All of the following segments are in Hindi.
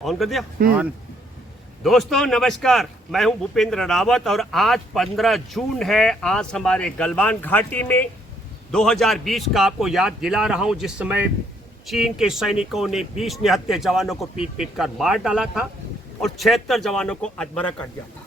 ऑन कर दिया। दोस्तों नमस्कार, मैं हूं भूपेंद्र रावत और आज 15 जून है। आज हमारे गलवान घाटी में 2020 का आपको याद दिला रहा हूं, जिस समय चीन के सैनिकों ने 20 निहत्थे जवानों को पीट पीट कर मार डाला था और 76 जवानों को अधमरा कर दिया था।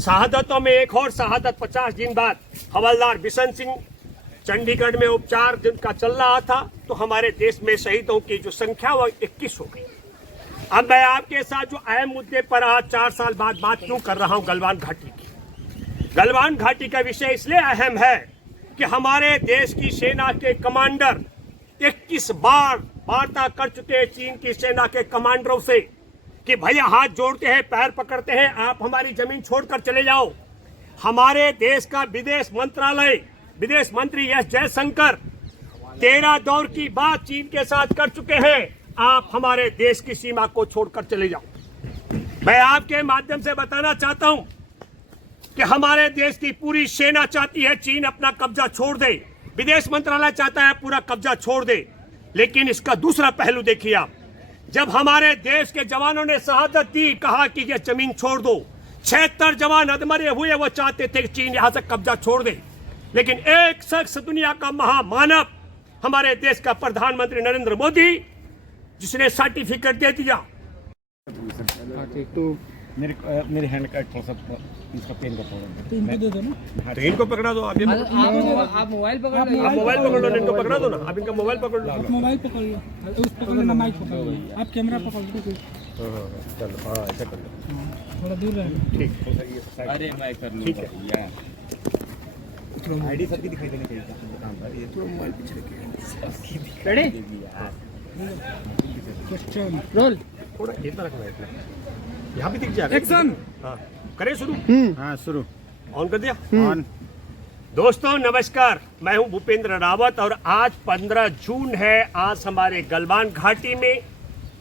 शहादतों में एक और शहादत 50 दिन बाद हवलदार बिशन सिंह चंडीगढ़ में उपचार जिनका चल रहा था, तो हमारे देश में शहीदों की जो संख्या वो 21 हो गई। अब मैं आपके साथ जो अहम मुद्दे पर आज 4 साल बाद बात क्यों कर रहा हूं गलवान घाटी की। गलवान घाटी का विषय इसलिए अहम है कि हमारे देश की सेना के कमांडर 21 बार वार्ता कर चुके हैं चीन की सेना के कमांडरों से कि भैया हाथ जोड़ते हैं, पैर पकड़ते हैं, आप हमारी जमीन छोड़कर चले जाओ। हमारे देश का विदेश मंत्रालय, विदेश मंत्री एस जयशंकर 13 दौर की बात चीन के साथ कर चुके हैं, आप हमारे देश की सीमा को छोड़कर चले जाओ। मैं आपके माध्यम से बताना चाहता हूं कि हमारे देश की पूरी सेना चाहती है चीन अपना कब्जा छोड़ दे, विदेश मंत्रालय चाहता है पूरा कब्जा छोड़ दे। लेकिन इसका दूसरा पहलू देखिए आप, जब हमारे देश के जवानों ने शहादत दी, कहा कि ये जमीन छोड़ दो, 76 जवान अधमरे हुए, वो चाहते थे कि चीन यहां से कब्जा छोड़ दे। लेकिन एक शख्स, दुनिया का महामानव, हमारे देश का प्रधानमंत्री नरेंद्र मोदी, जिसने सर्टिफिकेट दे दिया। तो मेरे हैंड का थोड़ा सा इसका पेन का प्रॉब्लम तो इनको दे दो ना। तो इनको पकड़ा दो, आप मोबाइल पकड़ लो। आप मोबाइल पकड़ लो, इनको पकड़ा दो ना, आप इनका मोबाइल पकड़ लो। आप मोबाइल पकड़ लो, उस पकड़ लेना, माइक पकड़ लो, आप कैमरा पकड़ लो। चलो हाँ ऐसा कर लो, थोड़ा दूर रहे। ठीक। अरे मैं कर लूंगा। ठीक है। आईडी सबकी दिखाई देनी चाहिए। ये तो मोबाइल पीछे रखिए। Ready question roll. थोड़ा इतना रखना है, इतना यहाँ भी दिख जाएगा। एक्शन। हाँ करें शुरू। हाँ शुरू। ऑन कर दिया। ऑन। दोस्तों नमस्कार, मैं हूं भूपेंद्र रावत और आज 15 जून है। आज हमारे गलवान घाटी में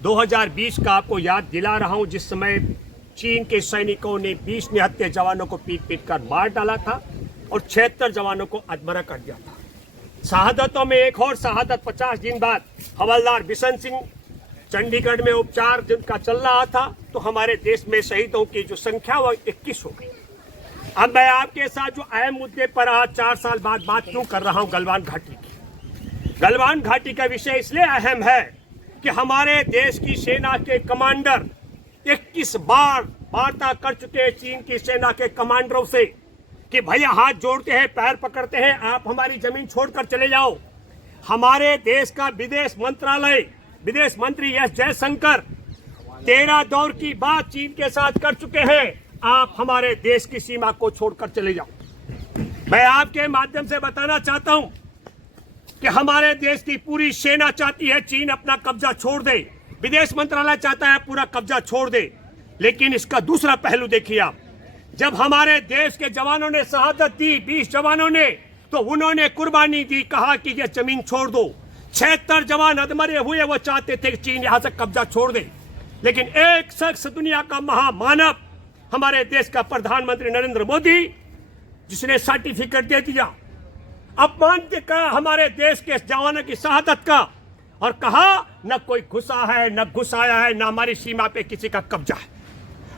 2020 का आपको याद दिला रहा हूं, जिस समय चीन के सैनिकों ने 20 निहत्थे जवानों को पीट पीट कर मार डाला था और 76 जवानों को अधमरा कर दिया था। शहादतों में एक और शहादत 50 दिन बाद हवलदार बिशन सिंह चंडीगढ़ में उपचार जिनका चल रहा था, तो हमारे देश में शहीदों की जो संख्या वो 21 हो गई। अब मैं आपके साथ जो अहम मुद्दे पर आज 4 साल बाद बात क्यों कर रहा हूं गलवान घाटी की। गलवान घाटी का विषय इसलिए अहम है कि हमारे देश की सेना के कमांडर 21 बार वार्ता कर चुके हैं चीन की सेना के कमांडरों से कि भैया हाथ जोड़ते हैं, पैर पकड़ते हैं, आप हमारी जमीन छोड़कर चले जाओ। हमारे देश का विदेश मंत्रालय, विदेश मंत्री एस जयशंकर 13 दौर की बात चीन के साथ कर चुके हैं, आप हमारे देश की सीमा को छोड़कर चले जाओ। मैं आपके माध्यम से बताना चाहता हूं कि हमारे देश की पूरी सेना चाहती है चीन अपना कब्जा छोड़ दे, विदेश मंत्रालय चाहता है पूरा कब्जा छोड़ दे। लेकिन इसका दूसरा पहलू देखिए आप, जब हमारे देश के जवानों ने शहादत दी, 20 जवानों ने, तो उन्होंने कुर्बानी दी, कहा कि ये जमीन छोड़ दो, 76 जवान अधमरे हुए, वो चाहते थे कि चीन यहां से कब्जा छोड़ दे। लेकिन एक शख्स, दुनिया का महामानव, हमारे देश का प्रधानमंत्री नरेंद्र मोदी, जिसने सर्टिफिकेट दे दिया अपमान का हमारे देश के जवानों की शहादत का, और कहा न कोई घुसा है, न घुसाया है, न हमारी सीमा पे किसी का कब्जा है।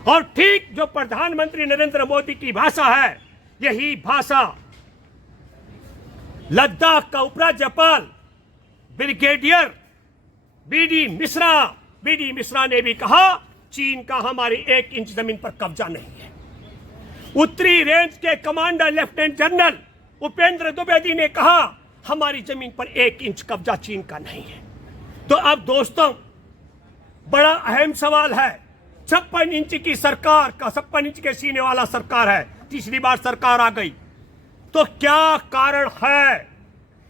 और ठीक जो प्रधानमंत्री नरेंद्र मोदी की भाषा है, यही भाषा लद्दाख का उपराज्यपाल ब्रिगेडियर बीडी मिश्रा ने भी कहा, चीन का हमारी 1 इंच जमीन पर कब्जा नहीं है। उत्तरी रेंज के commander lieutenant general Upendra Dwivedi ने कहा, हमारी जमीन पर 1 इंच कब्जा चीन का नहीं है। तो अब दोस्तों बड़ा अहम सवाल है, 56 इंच की सरकार का, 56 इंच के सीने वाला सरकार है, तीसरी बार सरकार आ गई, तो क्या कारण है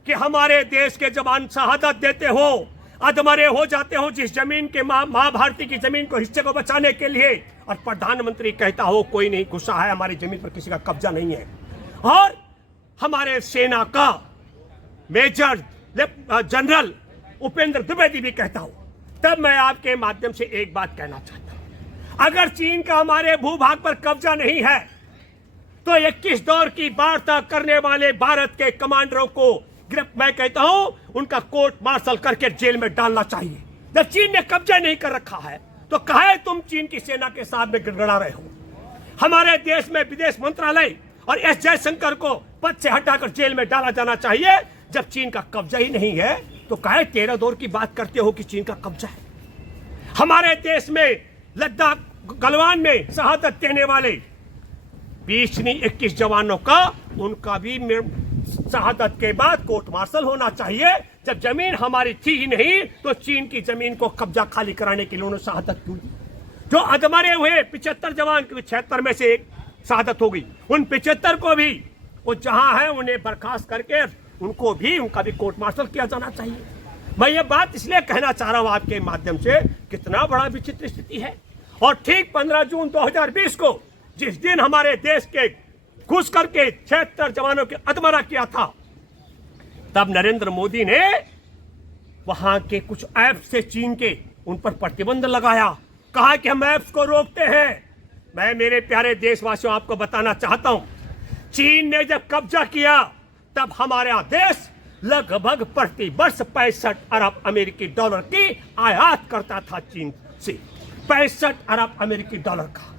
कि हमारे देश के जवान शहादत देते हो, अधमरे हो जाते हो जिस जमीन के मां भारती की जमीन को, हिस्से को बचाने के लिए, और प्रधानमंत्री कहता हो कोई नहीं घुसा है, हमारी जमीन पर किसी का कब्जा नहीं है। और हमारे सेना का मेजर जनरल उपेंद्र द्विवेदी भी कहता हो। तब मैं आपके माध्यम से एक बात कहना चाहता हूं, अगर चीन का हमारे भूभाग पर कब्जा नहीं है, तो 21 दौर की वार्ता करने वाले भारत के कमांडरों को मैं कहता हूं उनका कोर्ट मार्शल करके जेल में डालना चाहिए। जब चीन ने कब्जा नहीं कर रखा है तो काहे तुम चीन की सेना के सामने गिड़गिड़ा रहे हो? हमारे देश में विदेश मंत्रालय और एस जयशंकर को पद से हटाकर जेल में डाला जाना चाहिए। जब चीन का कब्जा ही नहीं है तो काहे 13 दौर की बात करते हो कि चीन का कब्जा है? हमारे देश में लद्दाख गलवान में शहादत देने वाले 20 नहीं 21 जवानों का उनका भी शहादत के बाद कोर्ट मार्शल होना चाहिए। जब जमीन हमारी थी ही नहीं तो चीन की जमीन को कब्जा खाली कराने के लिए उन्होंने शहादत क्यों दी? जो अधमरे हुए 75 जवान 76 में से एक शहादत हो गई, उन 75 को भी वो जहां है उन्हें बर्खास्त करके उनका भी कोर्ट मार्शल किया जाना चाहिए। मैं ये बात इसलिए कहना चाह रहा हूं आपके माध्यम से, कितना बड़ा विचित्र स्थिति है। और ठीक 15 जून 2020 को जिस दिन हमारे देश के घुस करके 76 जवानों के अधमरा किया था, तब नरेंद्र मोदी ने वहां के कुछ ऐप से चीन के उन पर प्रतिबंध लगाया, कहा कि हम ऐप्स को रोकते हैं। मैं मेरे प्यारे देशवासियों आपको बताना चाहता हूं, चीन ने जब कब्जा किया तब हमारा देश लगभग प्रति वर्ष 65 अरब अमेरिकी डॉलर की आयात करता था चीन से, 65 अरब अमेरिकी डॉलर का।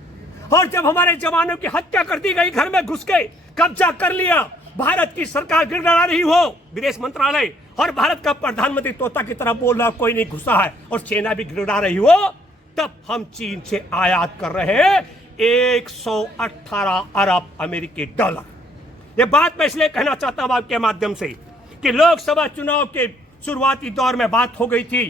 और जब हमारे जवानों की हत्या कर दी गई, घर में घुस के कब्जा कर लिया, भारत की सरकार गिड़गिड़ा रही हो, विदेश मंत्रालय और भारत का प्रधानमंत्री तोता की तरह बोल रहा कोई नहीं घुसा है, और सेना भी गिड़गिड़ा रही हो, तब हम चीन से आयात कर रहे हैं 118 अरब अमेरिकी डॉलर। ये बात मैं इसलिए कहना चाहता हूं आपके माध्यम से कि लोकसभा चुनाव के शुरुआती दौर में बात हो गई थी,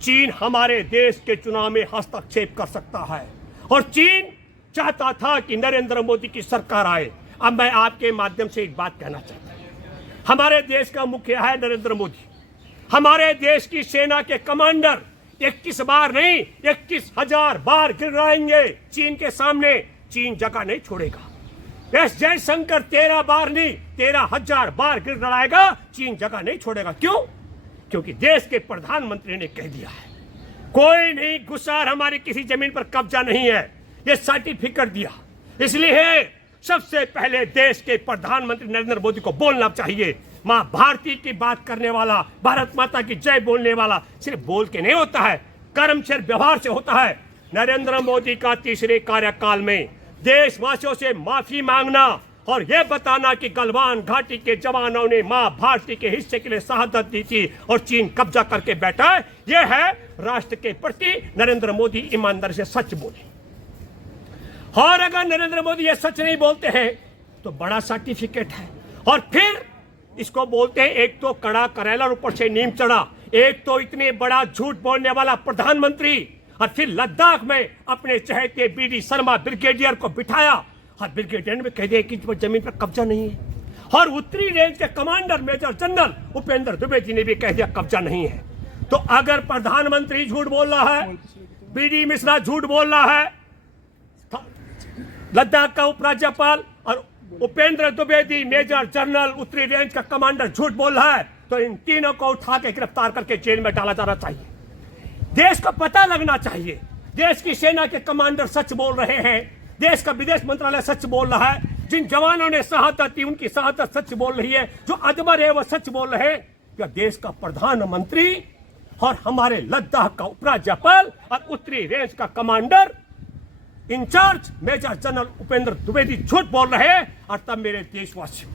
चीन हमारे देश के चुनाव में हस्तक्षेप कर सकता है, और चीन चाहता था कि नरेंद्र मोदी की सरकार आए। अब मैं आपके माध्यम से एक बात कहना चाहता हूं, हमारे देश का मुखिया है नरेंद्र मोदी, हमारे देश की सेना के कमांडर 21 बार नहीं 21,000 बार गिड़गिड़ाएंगे चीन के सामने, चीन जगह नहीं छोड़ेगा। एस जयशंकर 13 बार नहीं 13,000 बार गिड़गिड़ाएगा, चीन जगह नहीं छोड़ेगा। क्यों? क्योंकि देश के प्रधानमंत्री ने कह दिया है कोई नहीं घुसा, हमारी किसी जमीन पर कब्जा नहीं है, ये सर्टिफिकेट दिया। इसलिए सबसे पहले देश के प्रधानमंत्री नरेंद्र मोदी को बोलना चाहिए। मां भारती की बात करने वाला, भारत माता की जय बोलने वाला सिर्फ बोल के नहीं होता है, कर्म से व्यवहार से होता है। नरेंद्र मोदी का तीसरे कार्यकाल में देशवासियों से माफी मांगना और यह बताना कि गलवान घाटी के जवानों ने मां भारती के हिस्से के लिए शहादत दी थी और चीन कब्जा करके बैठा है, यह है राष्ट्र के प्रति नरेंद्र मोदी ईमानदारी से सच बोले। और अगर नरेंद्र मोदी ये सच नहीं बोलते हैं तो बड़ा सर्टिफिकेट है, और फिर इसको बोलते हैं एक तो कड़ा करेला और ऊपर से नीम चढ़ा, एक तो इतने बड़ा झूठ बोलने वाला प्रधानमंत्री, और फिर लद्दाख में अपने चहेते बीडी शर्मा ब्रिगेडियर को बिठाया और ब्रिगेडियर ने कह दिया कि जमीन पर कब्जा नहीं है, और उत्तरी रेंज के commander major general Upendra Dubey ji ने भी कह दिया कब्जा नहीं है। तो अगर प्रधानमंत्री झूठ बोल रहा है, बीडी मिश्रा झूठ बोल रहा है, लद्दाख का उपराज्यपाल और उपेंद्र द्विवेदी मेजर जनरल उत्तरी रेंज का कमांडर झूठ बोल रहा है, तो इन तीनों को उठा के गिरफ्तार करके जेल में डाला जाना चाहिए। देश को पता लगना चाहिए देश की सेना के कमांडर सच बोल रहे हैं, देश का विदेश मंत्रालय सच बोल रहा है, जिन जवानों ने शहादत दी उनकी शहादत सच बोल रही है, जो अधमर है वो सच बोल रहे हैं। क्या देश का प्रधानमंत्री और हमारे लद्दाख का उपराज्यपाल और उत्तरी रेंज का commander in charge major general Upendra Dwivedi झूठ बोल रहे हैं, और तब मेरे देशवासियों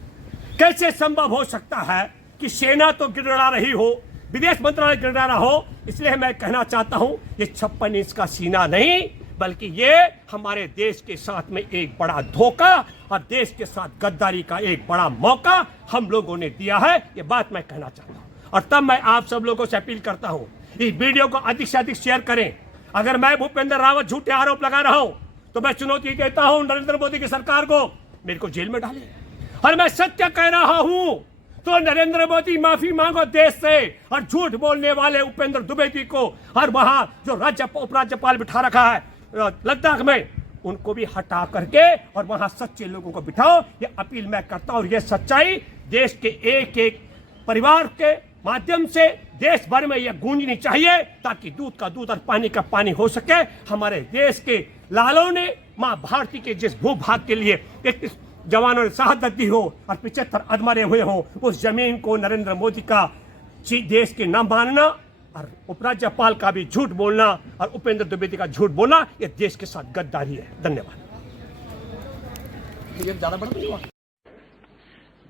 कैसे संभव हो सकता है कि सेना तो गिड़गिड़ा रही हो, विदेश मंत्रालय गिड़गिड़ा रहा हो। इसलिए मैं कहना चाहता हूं ये 56 इंच का सीना नहीं, बल्कि ये हमारे देश के साथ में एक बड़ा धोखा और देश के साथ गद्दारी का एक बड़ा मौका हम लोगों ने दिया है। ये बात मैं कहना चाहता हूं, और तब मैं आप सब लोगों से अपील करता हूं इस वीडियो को अधिक से अधिक शेयर करें। अगर मैं भूपेंद्र रावत झूठे आरोप लगा रहा हूं तो मैं चुनौती देता हूं नरेंद्र मोदी की सरकार को, मेरे को जेल में डाले, और मैं सत्य कह रहा हूं तो नरेंद्र मोदी माफी मांगो देश से, और झूठ बोलने वाले उपेंद्र द्विवेदी को और वहां जो उपराज्यपाल बिठा रखा है लद्दाख में, उनको भी हटा करके और वहां सच्चे लोगों को बिठाओ। ये अपील मैं करता हूं, और ये सच्चाई देश के एक एक परिवार के माध्यम से देश भर में यह गूंजनी चाहिए, ताकि दूध का दूध और पानी का पानी हो सके। हमारे देश के लालों ने मां भारती के जिस भूभाग के लिए 31 जवानों ने शहादत दी हो और 75 अधमरे हुए हो, उस जमीन को नरेंद्र मोदी का देश के न मानना और उपराज्यपाल का भी झूठ बोलना और उपेंद्र द्विवेदी का झूठ बोलना ये देश के साथ गद्दारी है। धन्यवाद। ज्यादा बड़ा नहीं हुआ।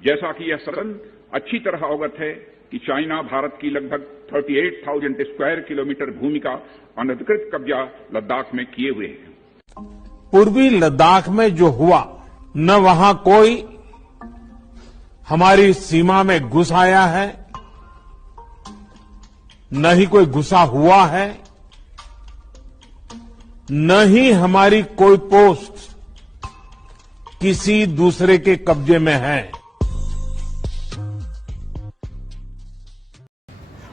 जैसा कि यह सदन अच्छी तरह अवगत है कि चाइना भारत की लगभग 38,000 स्क्वायर किलोमीटर भूमि का अनधिकृत कब्जा लद्दाख में किए हुए है। पूर्वी लद्दाख में जो हुआ, न वहां कोई हमारी सीमा में घुस आया है, न ही कोई घुसा हुआ है, न ही हमारी कोई पोस्ट किसी दूसरे के कब्जे में है।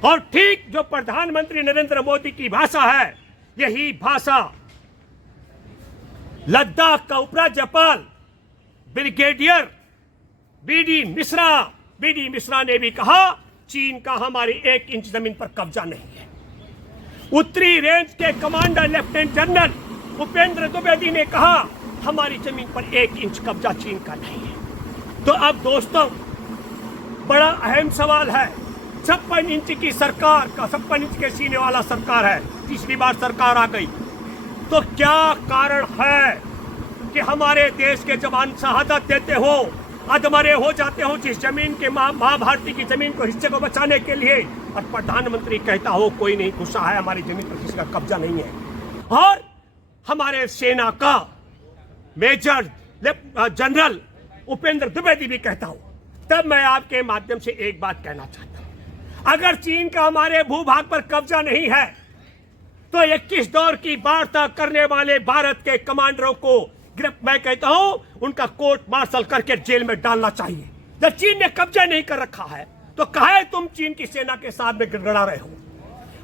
और ठीक जो प्रधानमंत्री नरेंद्र मोदी की भाषा है, यही भाषा लद्दाख का उपराज्यपाल ब्रिगेडियर बीडी मिश्रा ने भी कहा, चीन का हमारी 1 इंच जमीन पर कब्जा नहीं है। उत्तरी रेंज के commander lieutenant general Upendra Dwivedi ने कहा, हमारी जमीन पर 1 इंच कब्जा चीन का नहीं है। तो अब दोस्तों, बड़ा अहम सवाल है। 56 इंच की सरकार का 56 इंच के सीने वाला सरकार है, तीसरी बार सरकार आ गई। तो क्या कारण है कि हमारे देश के जवान शहादत देते हो, अधमरे हो जाते हो जिस जमीन के मां भारती की जमीन को हिस्से को बचाने के लिए, और प्रधानमंत्री कहता हो कोई नहीं घुसा है, हमारी जमीन पर किसी का कब्जा नहीं है। और हमारे सेना का मेजर जनरल उपेंद्र द्विवेदी भी कहता हो। तब मैं आपके माध्यम से एक बात कहना चाहता हूं, अगर चीन का हमारे भूभाग पर कब्जा नहीं है तो 21 दौर की वार्ता करने वाले भारत के कमांडरों को मैं कहता हूं उनका कोर्ट मार्शल करके जेल में डालना चाहिए। जब चीन ने कब्जा नहीं कर रखा है तो काहे तुम चीन की सेना के साथ में गिड़गिड़ा रहे हो।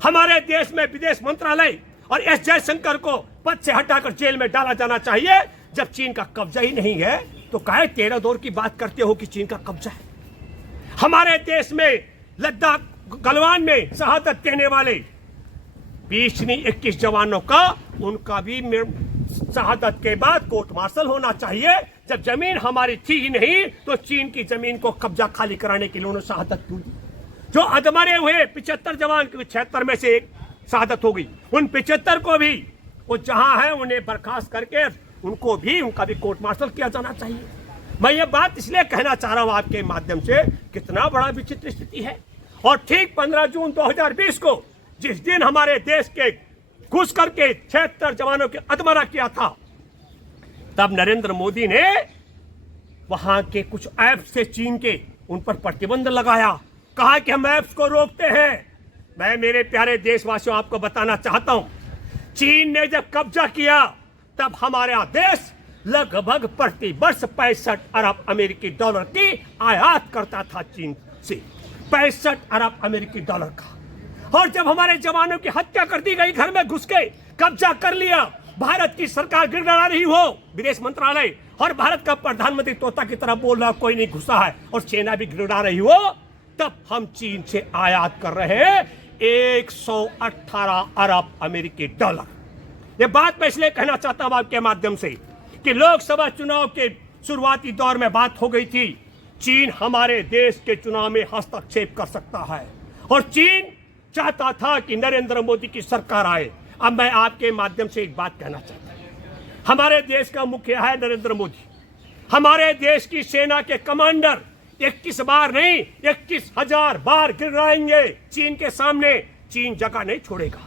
हमारे देश में विदेश मंत्रालय और एस जयशंकर को पद से हटाकर जेल में डाला जाना चाहिए। जब चीन का कब्जा ही नहीं है तो काहे 13 दौर की बात करते हो कि चीन का कब्जा है। हमारे देश में लद्दाख गलवान में शहादत देने वाले 21 जवानों का, उनका भी शहादत के बाद कोर्ट मार्शल होना चाहिए। जब जमीन हमारी थी ही नहीं तो चीन की जमीन को कब्जा खाली कराने के लिए उन्होंने शहादत क्यों दी। जो अधमरे हुए 75 जवान, 76 में से एक शहादत हो गई, उन 75 को भी वो जहां है उन्हें बर्खास्त करके उनका भी कोर्ट मार्शल किया जाना चाहिए। मैं ये बात इसलिए कहना चाह रहा हूं आपके माध्यम से, कितना बड़ा विचित्र स्थिति है। और ठीक 15 जून 2020 को जिस दिन हमारे देश के घुस करके 76 जवानों के अधमरा किया था, तब नरेंद्र मोदी ने वहां के कुछ ऐप्स से चीन के उन पर प्रतिबंध लगाया, कहा कि हम ऐप्स को रोकते हैं। मैं मेरे प्यारे देशवासियों आपको बताना चाहता हूं, चीन ने जब कब्जा किया तब हमारा देश लगभग प्रति वर्ष 65 अरब अमेरिकी डॉलर की आयात करता था चीन से, 65 अरब अमेरिकी डॉलर का। और जब हमारे जवानों की हत्या कर दी गई, घर में घुस के कब्जा कर लिया, भारत की सरकार गिड़गिड़ा रही हो, विदेश मंत्रालय और भारत का प्रधानमंत्री तोता की तरह बोल रहा कोई नहीं घुसा है, और सेना भी गिड़गिड़ा रही हो, तब हम चीन से आयात कर रहे हैं 118 अरब अमेरिकी डॉलर। ये बात मैं इसलिए कहना चाहता हूं आपके माध्यम से कि लोकसभा चुनाव के शुरुआती दौर में बात हो गई थी, चीन हमारे देश के चुनाव में हस्तक्षेप कर सकता है, और चीन चाहता था कि नरेंद्र मोदी की सरकार आए। अब मैं आपके माध्यम से एक बात कहना चाहता हूं, हमारे देश का मुखिया है नरेंद्र मोदी, हमारे देश की सेना के कमांडर 21 बार नहीं 21,000 बार गिड़गिड़ाएंगे चीन के सामने, चीन जगह नहीं छोड़ेगा।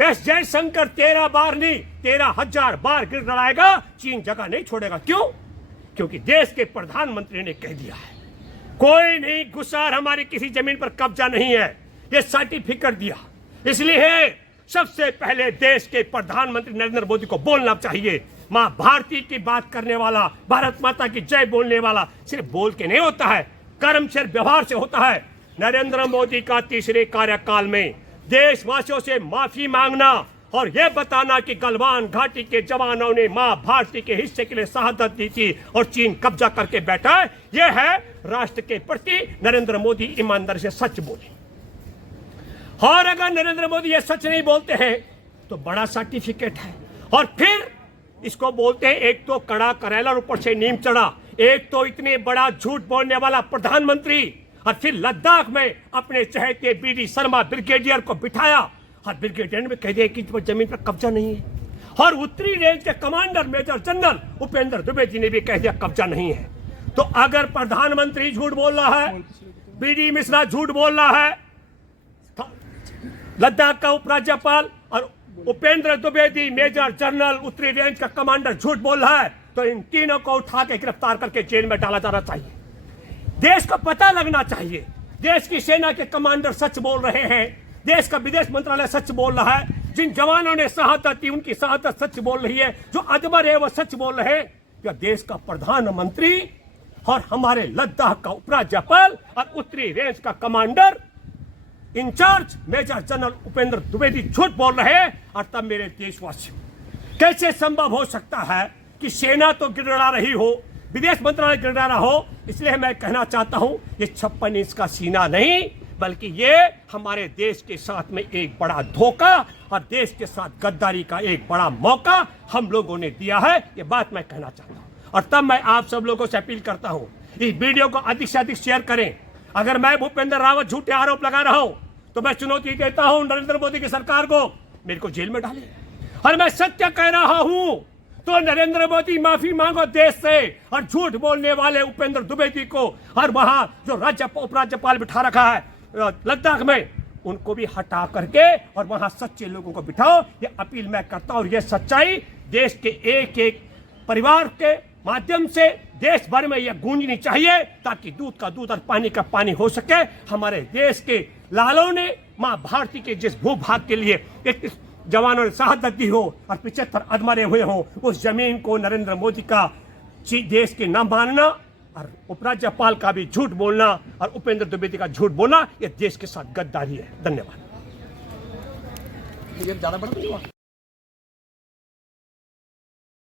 एस जयशंकर 13 बार नहीं 13,000 बार गिड़गिड़ाएगा, चीन जगह नहीं छोड़ेगा। क्यों? क्योंकि देश के प्रधानमंत्री ने कह दिया है कोई नहीं घुसा, हमारी किसी जमीन पर कब्जा नहीं है, ये सर्टिफिकेट दिया। इसलिए सबसे पहले देश के प्रधानमंत्री नरेंद्र मोदी को बोलना चाहिए। मां भारती की बात करने वाला, भारत माता की जय बोलने वाला सिर्फ बोल के नहीं होता है, कर्म से व्यवहार से होता है। नरेंद्र मोदी का तीसरे कार्यकाल में देशवासियों से माफी मांगना और यह बताना कि गलवान घाटी के जवानों ने मां भारती के हिस्से के लिए शहादत दी थी और चीन कब्जा करके बैठा है, यह है राष्ट्र के प्रति नरेंद्र मोदी ईमानदारी से सच बोले। और अगर नरेंद्र मोदी ये सच नहीं बोलते हैं तो बड़ा सर्टिफिकेट है, और फिर इसको बोलते हैं एक तो कड़ा करेला ऊपर से नीम चढ़ा, एक तो इतने बड़ा झूठ बोलने वाला प्रधानमंत्री और फिर लद्दाख में अपने चहेते बीडी शर्मा ब्रिगेडियर को बिठाया और ब्रिगेडियर ने कह दिया कि जमीन पर कब्जा नहीं है, और उत्तरी रेंज के commander major general Upendra Dubey ji ने भी कह दिया कब्जा नहीं है। तो अगर प्रधानमंत्री झूठ बोल रहा है, बीडी मिश्रा झूठ बोल रहा है, लद्दाख का उपराज्यपाल और उपेंद्र द्विवेदी मेजर जनरल उत्तरी रेंज का कमांडर झूठ बोल रहा है, तो इन तीनों को उठा के गिरफ्तार करके जेल में डाला जाना चाहिए। देश को पता लगना चाहिए देश की सेना के कमांडर सच बोल रहे हैं, देश का विदेश मंत्रालय सच बोल रहा है, जिन जवानों ने शहादत दी उनकी शहादत सच बोल रही है, जो अजबर है वो सच बोल रहे हैं। क्या देश का प्रधानमंत्री और हमारे लद्दाख का उपराज्यपाल और उत्तरी रेंज का commander in charge major general Upendra Dwivedi झूठ बोल रहे हैं। और तब मेरे देशवासियों, कैसे संभव हो सकता है कि सेना तो गिड़गिड़ा रही हो, विदेश मंत्रालय गिड़गिड़ा रहा हो। इसलिए मैं कहना चाहता हूं ये 56 इंच का सीना नहीं, बल्कि ये हमारे देश के साथ में एक बड़ा धोखा और देश के साथ गद्दारी का एक बड़ा मौका हम लोगों ने दिया है। ये बात मैं कहना चाहता हूं। और तब मैं आप सब लोगों से अपील करता हूं, इस वीडियो को अधिक से अधिक शेयर करें। अगर मैं भूपेंद्र रावत झूठे आरोप लगा रहा हूं तो मैं चुनौती देता हूं नरेंद्र मोदी की सरकार को, मेरे को जेल में डाले। और मैं सत्य कह रहा हूं तो नरेंद्र मोदी माफी मांगो देश से, और झूठ बोलने वाले उपेंद्र द्विवेदी को और वहां जो उपराज्यपाल बिठा रखा है लद्दाख में, उनको भी हटा करके और वहां सच्चे लोगों को बिठाओ। ये अपील मैं करता हूं और ये सच्चाई देश के एक एक परिवार के माध्यम से देश भर में यह गूंजनी चाहिए, ताकि दूध का दूध और पानी का पानी हो सके। हमारे देश के लालों ने मां भारती के जिस भूभाग के लिए एक जवानों ने शहादत दी हो और 75 अधमरे हुए हो, उस जमीन को नरेंद्र मोदी का देश के न मानना और उपराज्यपाल का भी झूठ बोलना और उपेंद्र द्विवेदी का झूठ बोलना, यह देश के साथ गद्दारी है। धन्यवाद।